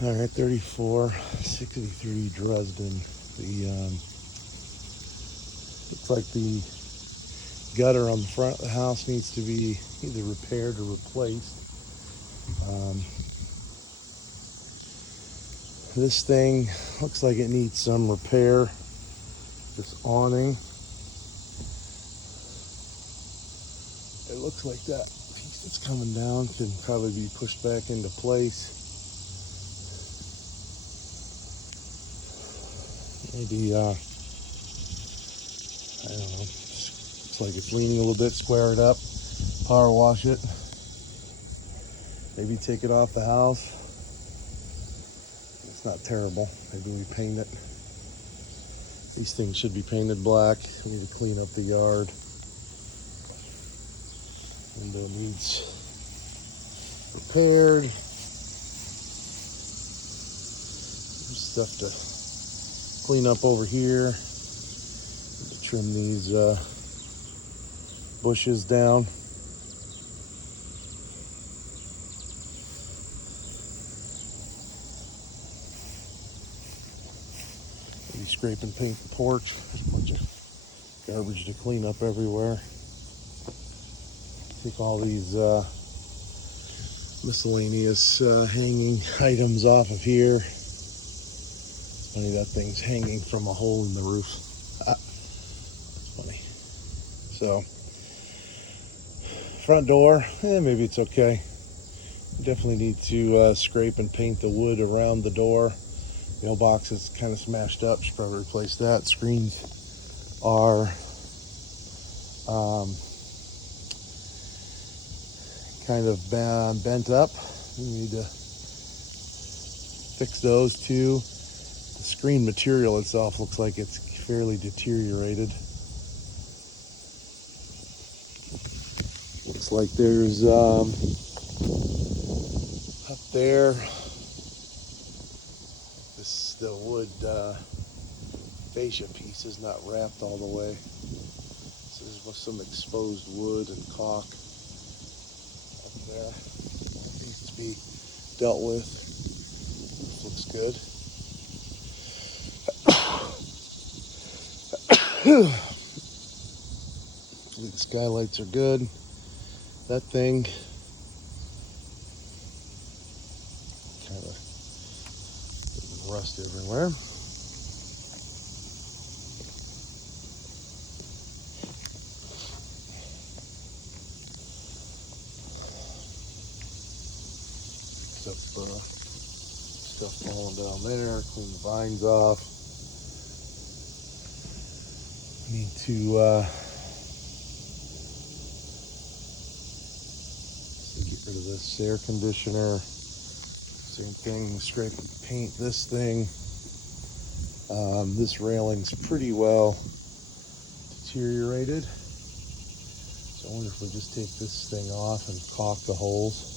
All right, 3463 Dresden. The looks like the gutter on the front of the house needs to be either repaired or replaced. This thing looks like it needs some repair. This awning. It looks like that piece that's coming down can probably be pushed back into place. Maybe, I don't know, looks like it's leaning a little bit. Square it up, power wash it. Maybe take it off the house. It's not terrible. Maybe we paint it. These things should be painted black. We need to clean up the yard. Window needs repaired. There's stuff to clean up over here. Need to trim these bushes down. Maybe scrape and paint the porch. There's a bunch of garbage to clean up everywhere. Take all these miscellaneous hanging items off of here. It's funny, that thing's hanging from a hole in the roof. That's funny. So, front door, maybe it's okay. Definitely need to scrape and paint the wood around the door. Mailbox is kind of smashed up. Should probably replace that. Screens are kind of bent up. We need to fix those too. The screen material itself looks like it's fairly deteriorated. Looks like there's up there, the wood fascia piece is not wrapped all the way. So there's some exposed wood and caulk up there. It needs to be dealt with. This looks good. The skylights are good. That thing kind of rust everywhere. Stuff falling down there. Clean the vines off. Need to get rid of this air conditioner. Same thing, scrape and paint this thing. This railing's pretty well deteriorated. So I wonder if we just take this thing off and caulk the holes.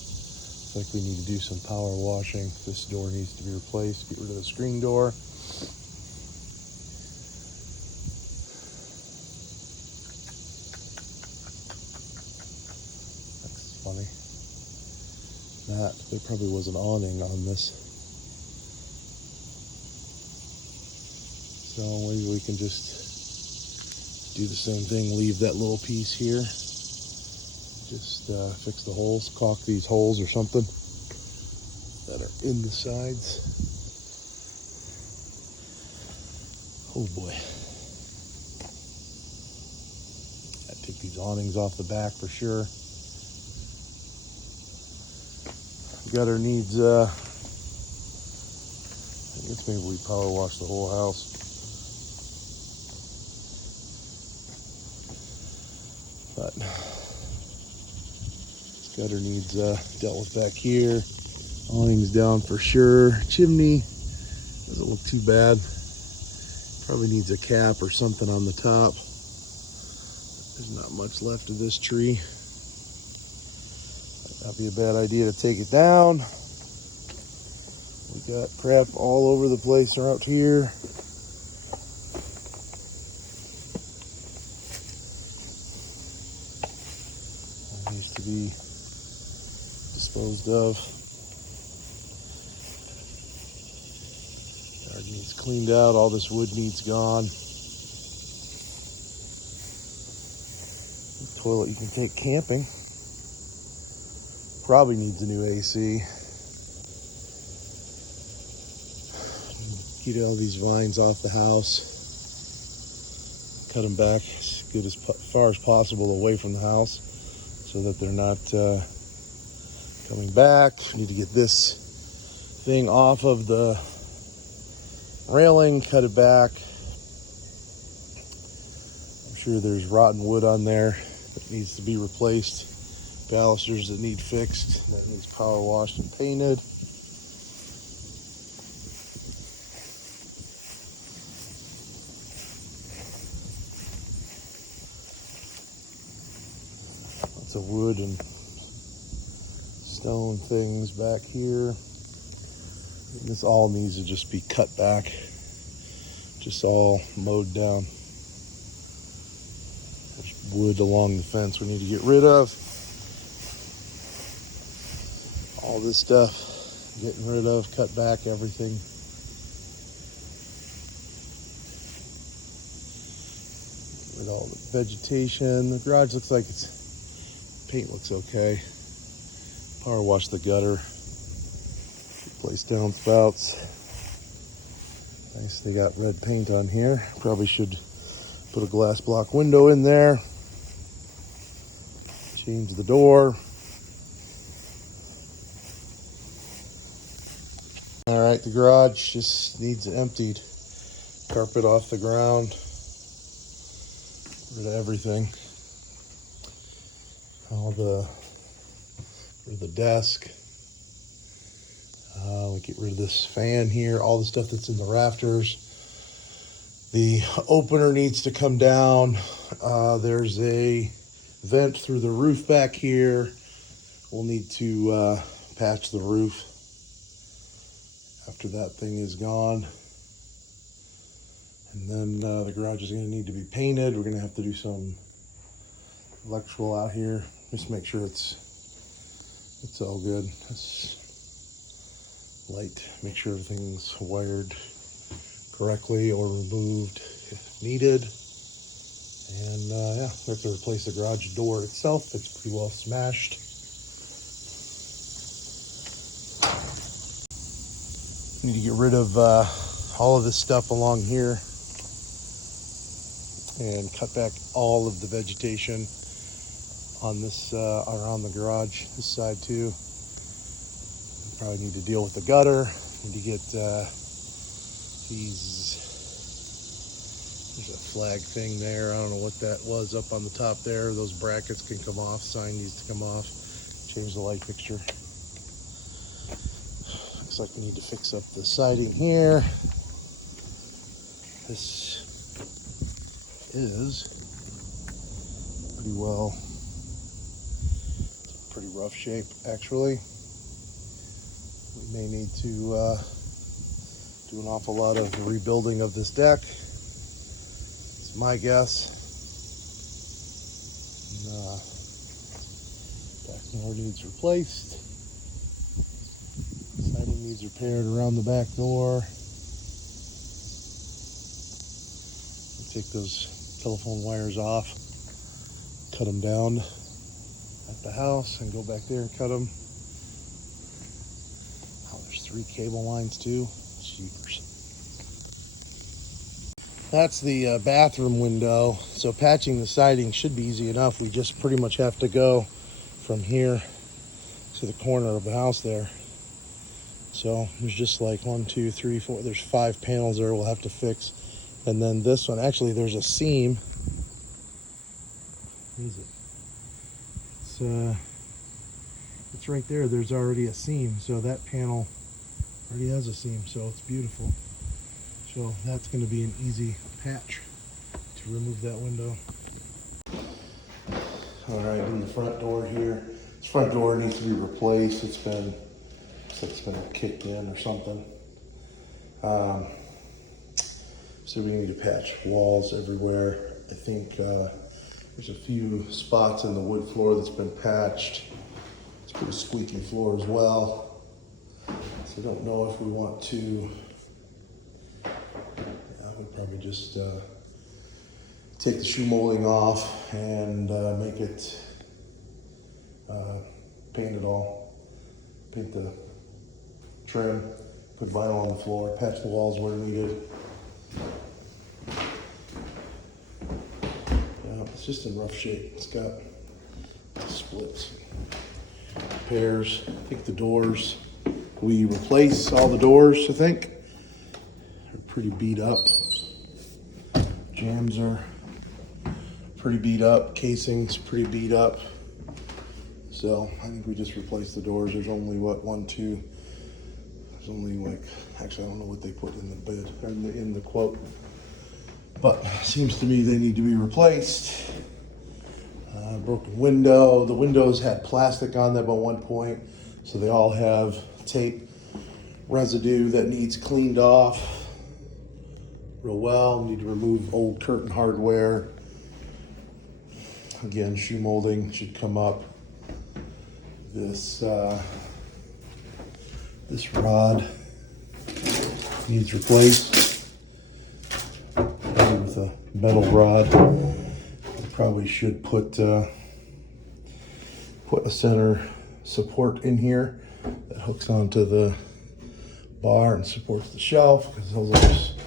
Looks like we need to do some power washing. This door needs to be replaced. Get rid of the screen door. That's funny. There probably was an awning on this. So maybe we can just do the same thing, leave that little piece here. Just fix the holes, caulk these holes or something that are in the sides. Oh boy. Gotta take these awnings off the back for sure. Gutter needs, I guess maybe we power wash the whole house. But this gutter needs dealt with back here. Awning's down for sure. Chimney doesn't look too bad. Probably needs a cap or something on the top. There's not much left of this tree. Might not be a bad idea to take it down. We got crap all over the place around here. That needs to be disposed of. Needs cleaned out. All this wood needs gone. The toilet you can take camping. Probably needs a new AC. Get all these vines off the house. Cut them back as good as far as possible away from the house so that they're not coming back. Need to get this thing off of the railing, cut it back. I'm sure there's rotten wood on there that needs to be replaced. Balusters that need fixed, that needs power washed and painted. Lots of wood and stone things back here. This all needs to just be cut back, just all mowed down. There's wood along the fence we need to get rid of. All this stuff, getting rid of, cut back everything. Get rid of all the vegetation. The garage looks like paint looks okay. Power wash the gutter. Replace downspouts. Nice, they got red paint on here. Probably should put a glass block window in there. Change the door. All right, the garage just needs emptied. Carpet off the ground. Rid of everything. Rid of the desk. We get rid of this fan here, all the stuff that's in the rafters. The opener needs to come down. There's a vent through the roof back here. We'll need to patch the roof after that thing is gone. And then the garage is going to need to be painted. We're going to have to do some electrical out here. Just make sure it's all good. It's light. Make sure everything's wired correctly or removed if needed. And yeah, we have to replace the garage door itself. It's pretty well smashed. Need to get rid of all of this stuff along here and cut back all of the vegetation on this around the garage, this side too. Probably need to deal with the gutter. Need to get there's a flag thing there. I don't know what that was up on the top there. Those brackets can come off. Sign needs to come off. Change the light fixture. Looks like we need to fix up the siding here. This is pretty well, pretty rough shape actually. We may need to do an awful lot of rebuilding of this deck. It's my guess. Back door needs replaced. Siding needs repaired around the back door. Take those telephone wires off, cut them down at the house, and go back there and cut them. Oh, there's 3 cable lines too. Jeepers. That's the bathroom window. So patching the siding should be easy enough. We just pretty much have to go from here to the corner of the house there. So there's just like 1, 2, 3, 4. There's 5 panels there we'll have to fix. And then this one, actually there's a seam. What is it? It's right there. There's already a seam. So that panel already has a seam. So it's beautiful. So that's going to be an easy patch to remove that window. All right, in the front door here. This front door needs to be replaced. It's been kicked in or something. So we need to patch walls everywhere. I think there's a few spots in the wood floor that's been patched. It's pretty squeaky floor as well. So I don't know if we want to I'd probably just take the shoe molding off and make it paint it all. Paint the trim, put vinyl on the floor, patch the walls where needed. Yeah, it's just in rough shape. It's got splits, repairs. I think the doors, we replaced all the doors, I think. They're pretty beat up. Jambs are pretty beat up. Casing's pretty beat up. So I think we just replaced the doors. There's only one, two. There's only like, actually I don't know what they put in the bid or in the quote, but seems to me they need to be replaced. Broken window. The windows had plastic on them at one point, so they all have tape residue that needs cleaned off real well. Need to remove old curtain hardware. Again, shoe molding should come up. This rod needs replaced. Probably with a metal rod. Probably should put a center support in here that hooks onto the bar and supports the shelf, because those will just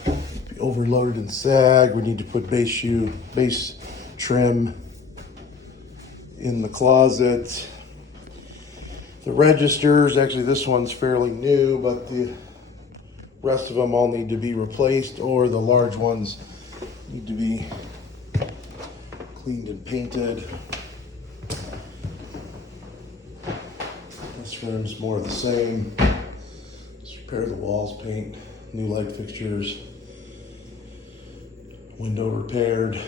be overloaded and sag. We need to put base trim in the closet. The registers, actually this one's fairly new, but the rest of them all need to be replaced, or the large ones need to be cleaned and painted. This room's more of the same. Just repair the walls, paint, new light fixtures, window repaired.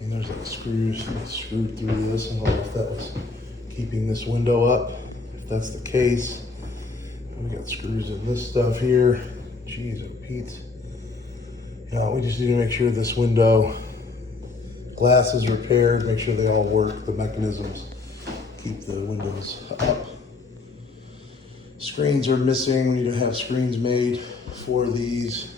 And there's like screws screwed through this. I don't know if that was keeping this window up. If that's the case, we got screws in this stuff here. Jeez, oh Pete. Yeah, we just need to make sure this window glass is repaired, make sure they all work, the mechanisms keep the windows up. Screens are missing. We need to have screens made for these.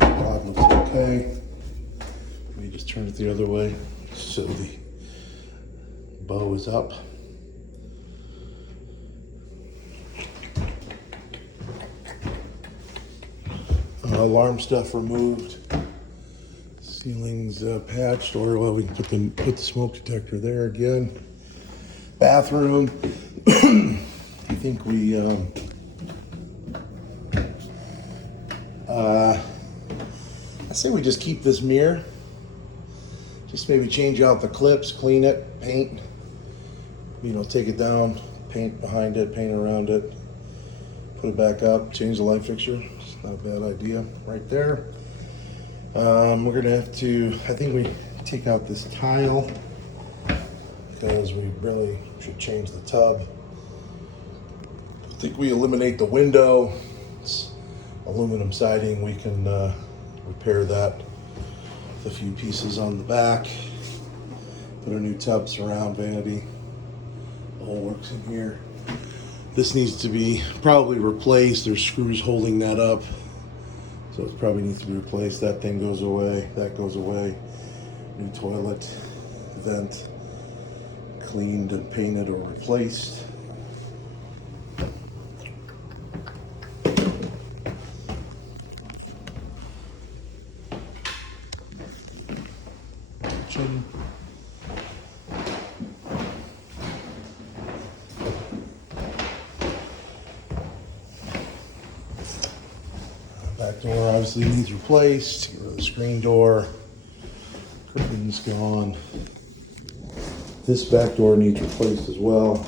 Rod looks okay. Let me just turn it the other way so the bow is up. Alarm stuff removed. Ceilings patched, or well, we can put the smoke detector there again. Bathroom. I think we I say we just keep this mirror. Just maybe change out the clips, clean it, paint. You know, take it down, paint behind it, paint around it, put it back up, change the light fixture. It's not a bad idea right there. We're gonna have to, I think we take out this tile because we really should change the tub. I think we eliminate the window. It's aluminum siding. We can repair that with a few pieces on the back. Put a new tub surround vanity. The whole works in here. This needs to be probably replaced. There's screws holding that up, so it probably needs to be replaced. That thing goes away, that goes away. New toilet, vent, cleaned and painted or replaced. Kitchen. Back door obviously needs replaced. Get rid of the screen door. Curtain's gone. This back door needs replaced as well.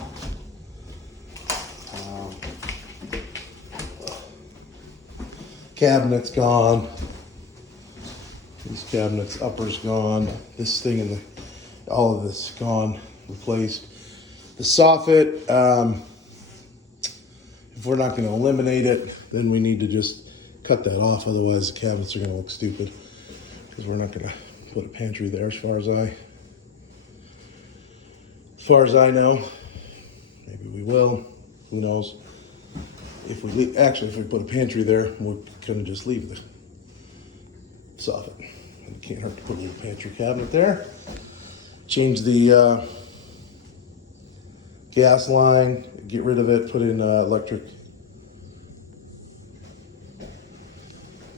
Cabinet's gone. These cabinets, upper's gone. This thing and all of this gone, replaced. The soffit, if we're not going to eliminate it, then we need to just cut that off. Otherwise, the cabinets are going to look stupid because we're not going to put a pantry there, as far as I know. Maybe we will. Who knows? If we put a pantry there, we're gonna just leave the soffit. It can't hurt to put a little pantry cabinet there. Change the gas line, get rid of it, put in electric.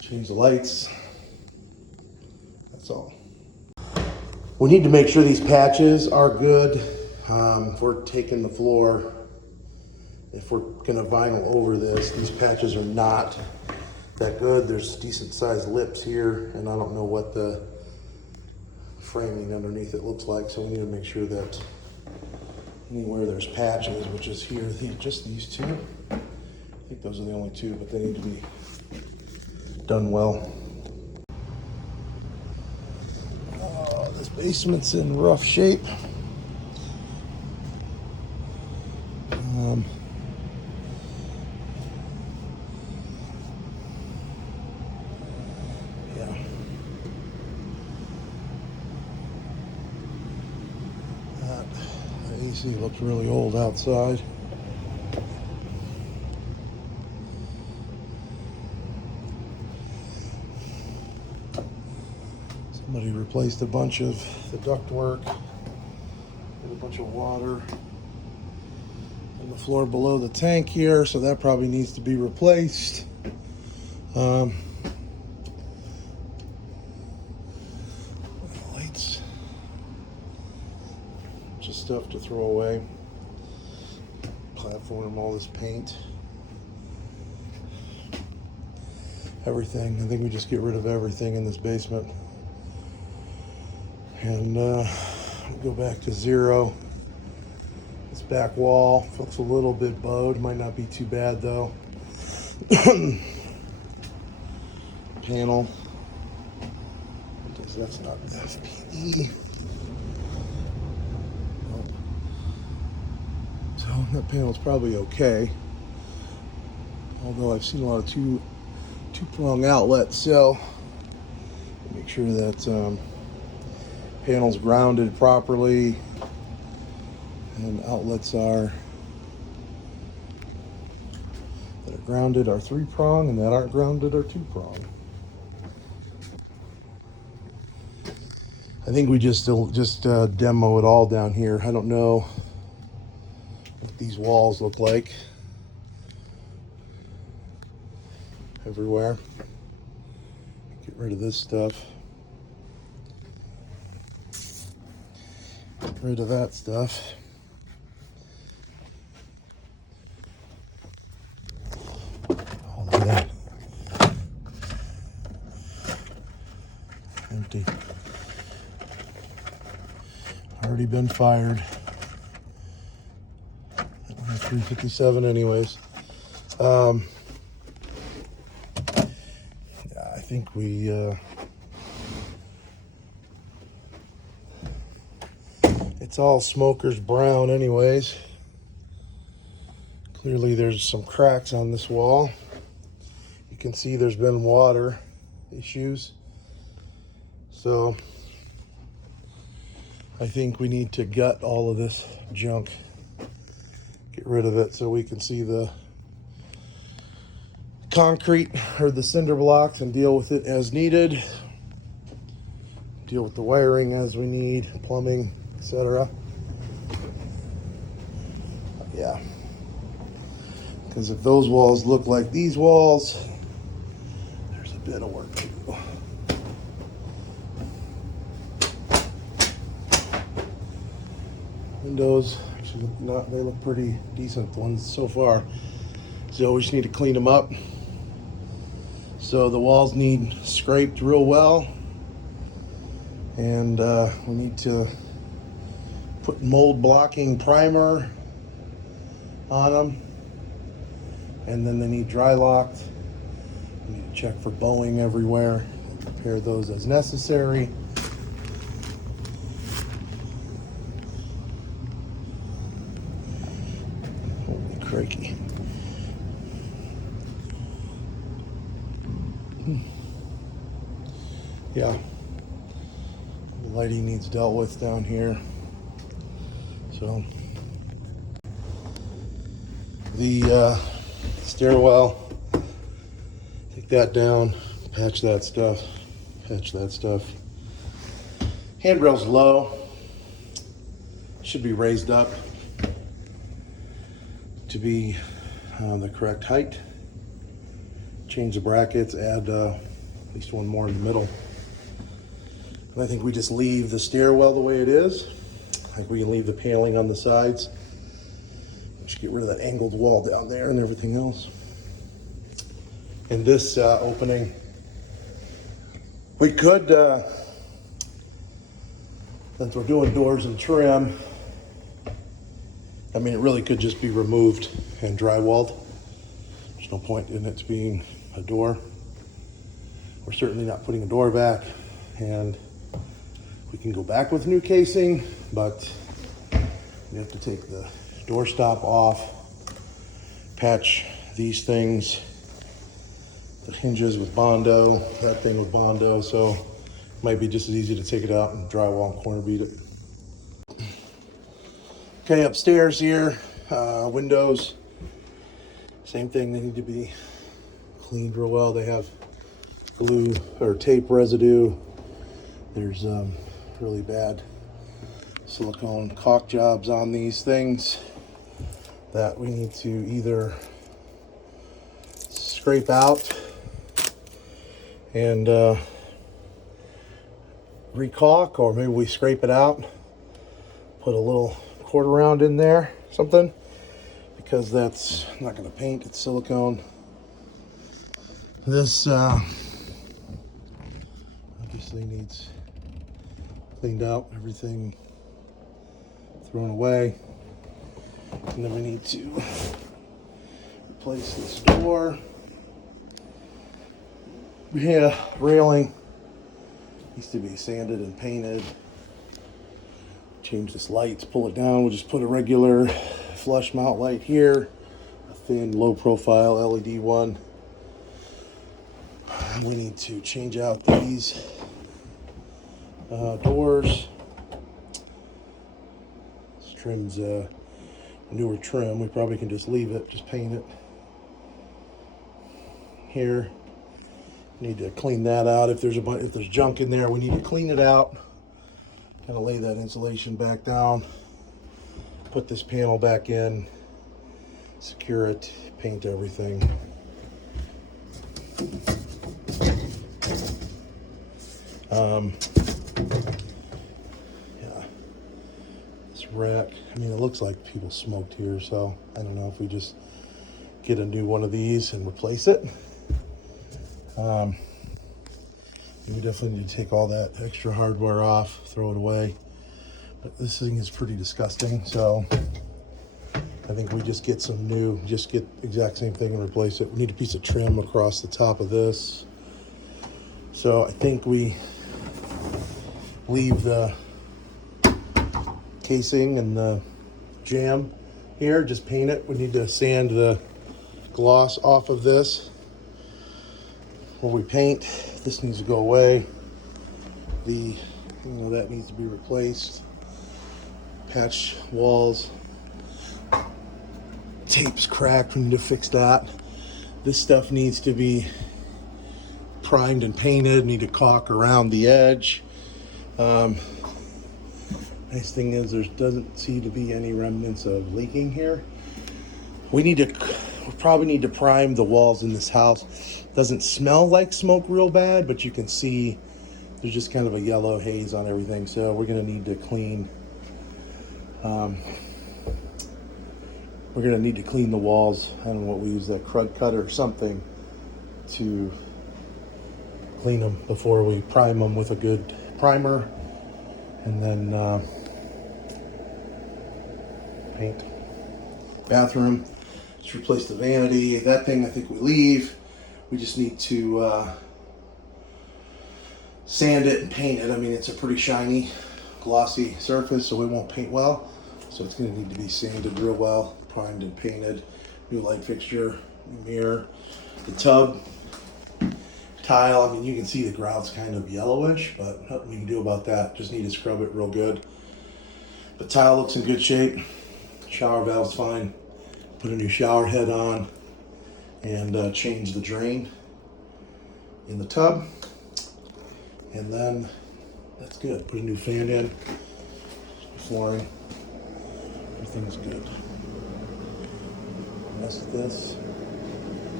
Change the lights. That's all. We need to make sure these patches are good. If we're taking the floor, if we're gonna vinyl over this, these patches are not that good. There's decent sized lips here, and I don't know what the framing underneath it looks like, so we need to make sure that anywhere there's patches, which is here, just these two. I think those are the only two, but they need to be done well. This basement's in rough shape. Yeah. The AC looks really old outside. Somebody replaced a bunch of the ductwork, a bunch of water on the floor below the tank here, so that probably needs to be replaced. Lights, just stuff to throw away. Platform, all this paint, everything. I think we just get rid of everything in this basement. And go back to zero. This back wall looks a little bit bowed. Might not be too bad though. Panel. That's not FPE. Nope. So that panel's probably okay. Although I've seen a lot of two-prong outlets, so make sure that panel's grounded properly and outlets that are grounded are 3-prong and that aren't grounded are 2-prong. I think we just demo it all down here. I don't know what these walls look like everywhere. Get rid of this stuff. Get rid of that stuff. Oh, look at that. Empty. Already been fired. 357 anyways. Yeah, I think we it's all smoker's brown anyways. Clearly there's some cracks on this wall. You can see there's been water issues. So I think we need to gut all of this junk. Get rid of it so we can see the concrete or the cinder blocks and deal with it as needed. Deal with the wiring as we need, plumbing, etc. Yeah. Because if those walls look like these walls, there's a bit of work to do. Windows, actually they look pretty decent, the ones so far. So we just need to clean them up. So the walls need scraped real well. And we need to put mold blocking primer on them. And then they need dry locked. We need to check for bowing everywhere. Repair those as necessary. Holy crikey. Yeah. The lighting needs dealt with down here. So the Stairwell. Take that down, patch that stuff. Handrail's low. Should be raised up to be the correct height. Change the brackets, add at least one more in the middle. And I think we just leave the stairwell the way it is. I think we can leave the paling on the sides. Just get rid of that angled wall down there and everything else. And this opening, we could, since we're doing doors and trim, I mean, it really could just be removed and drywalled. There's no point in it being a door. We're certainly not putting a door back, and we can go back with new casing, but we have to take the door stop off, patch these things, the hinges with Bondo, that thing with Bondo, so it might be just as easy to take it out and drywall and corner beat it. Okay, upstairs here, windows, same thing, they need to be cleaned real well. They have glue or tape residue. There's really bad silicone caulk jobs on these things that we need to either scrape out and re-caulk, or maybe we scrape it out, put a little quarter round in there, something, because that's not going to paint, it's silicone. This obviously needs cleaned out, everything thrown away. And then we need to replace this door. Yeah, railing needs to be sanded and painted. Change this lights, pull it down. We'll just put a regular flush mount light here, a thin low profile LED one. We need to change out these doors. This trim's a newer trim. We probably can just leave it, just paint it. Here, need to clean that out. If there's junk in there, we need to clean it out. Kind of lay that insulation back down. Put this panel back in. Secure it. Paint everything. Yeah. This rack. I mean, it looks like people smoked here, so I don't know if we just get a new one of these and replace it. We definitely need to take all that extra hardware off, throw it away. But this thing is pretty disgusting, so I think we just get some new, just get the exact same thing and replace it. We need a piece of trim across the top of this. So I think we leave the casing and the jamb here, just paint it. We need to sand the gloss off of this. When we paint, this needs to go away. That needs to be replaced. Patch walls. Tape's cracked, we need to fix that. This stuff needs to be primed and painted. Need to caulk around the edge. Nice thing is there doesn't seem to be any remnants of leaking here. We probably need to prime the walls in this house. Doesn't smell like smoke real bad, but you can see there's just kind of a yellow haze on everything. So we're gonna need to clean. We're gonna need to clean the walls. I don't know what we use, that crud cutter or something, to clean them before we prime them with a good primer, and then paint. Bathroom. Just replace the vanity. That thing I think we leave. We just need to sand it and paint it. I mean, it's a pretty shiny, glossy surface, so it won't paint well. So it's going to need to be sanded real well, primed and painted. New light fixture, new mirror. The tub, tile, I mean, you can see the grout's kind of yellowish, but nothing we can do about that. Just need to scrub it real good. The tile looks in good shape. Shower valve's fine. Put a new shower head on. and change the drain in the tub. And then that's good. Put a new fan in, flooring, everything's good. Rest of this,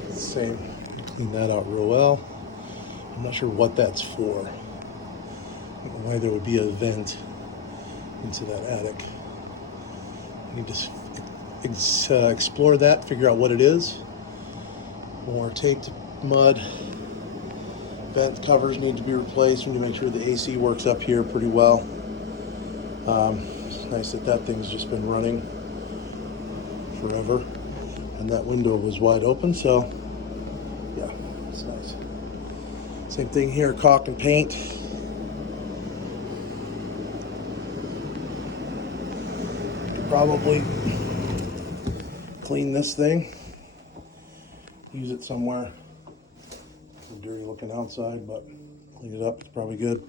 same. Clean that out real well. I'm not sure what that's for. I don't know why there would be a vent into that attic. I need to explore that, figure out what it is. More taped mud. Vent covers need to be replaced. We need to make sure the AC works up here pretty well. It's nice that that thing's just been running forever. And that window was wide open, so yeah, it's nice. Same thing here, caulk and paint. Could probably clean this thing, use it somewhere. It's dirty looking outside, but clean it up, it's probably good.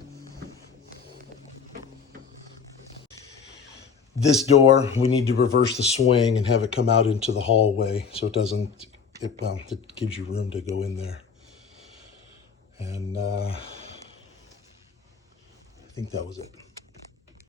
This door, we need to reverse the swing and have it come out into the hallway so it doesn't, it gives you room to go in there. And I think that was it.